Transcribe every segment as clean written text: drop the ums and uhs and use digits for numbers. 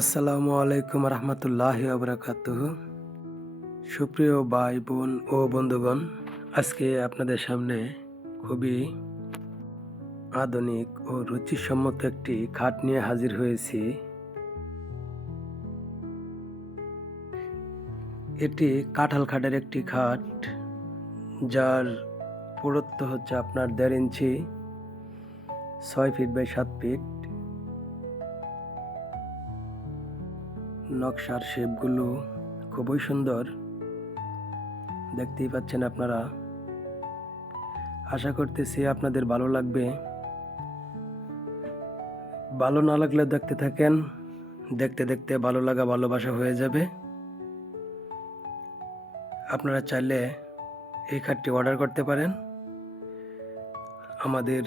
আসসালামু আলাইকুম রহমতুল্লাহি ওয়া সুপ্রিয় ভাই বোন ও বন্ধুগণ, আজকে আপনাদের সামনে খুবই আধুনিক ও রুচিসম্মত একটি খাট নিয়ে হাজির হয়েছি। এটি কাঁঠাল খাটের একটি খাট, যার পুরুত্ব হচ্ছে আপনার 1.5 ইঞ্চি, 6 ফিট বাই 7 ফিট। নকশার শেপগুলো খুবই সুন্দর, দেখতেই পাচ্ছেন আপনারা। আশা করতেছি আপনাদের ভালো লাগবে। ভালো না লাগলে দেখতে থাকেন, দেখতে দেখতে ভালো লাগা ভালোবাসা হয়ে যাবে। আপনারা চাইলে এই খাটটি অর্ডার করতে পারেন। আমাদের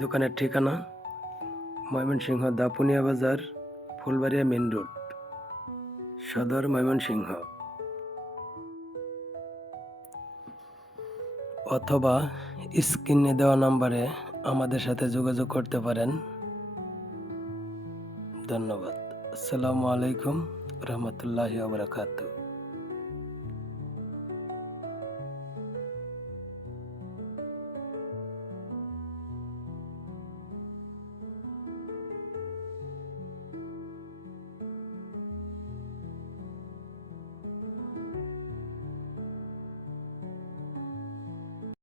দোকানের ঠিকানা ময়মনসিংহ দাপুনিয়া বাজার, ফুলবাড়িয়া মেন রোড, সদর ময়মনসিংহ। অথবা স্ক্রিনে দেওয়া নাম্বারে আমাদের সাথে যোগাযোগ করতে পারেন। ধন্যবাদ। আসসালামু আলাইকুম রহমতুল্লাহি ওয়া বারাকাতুহু।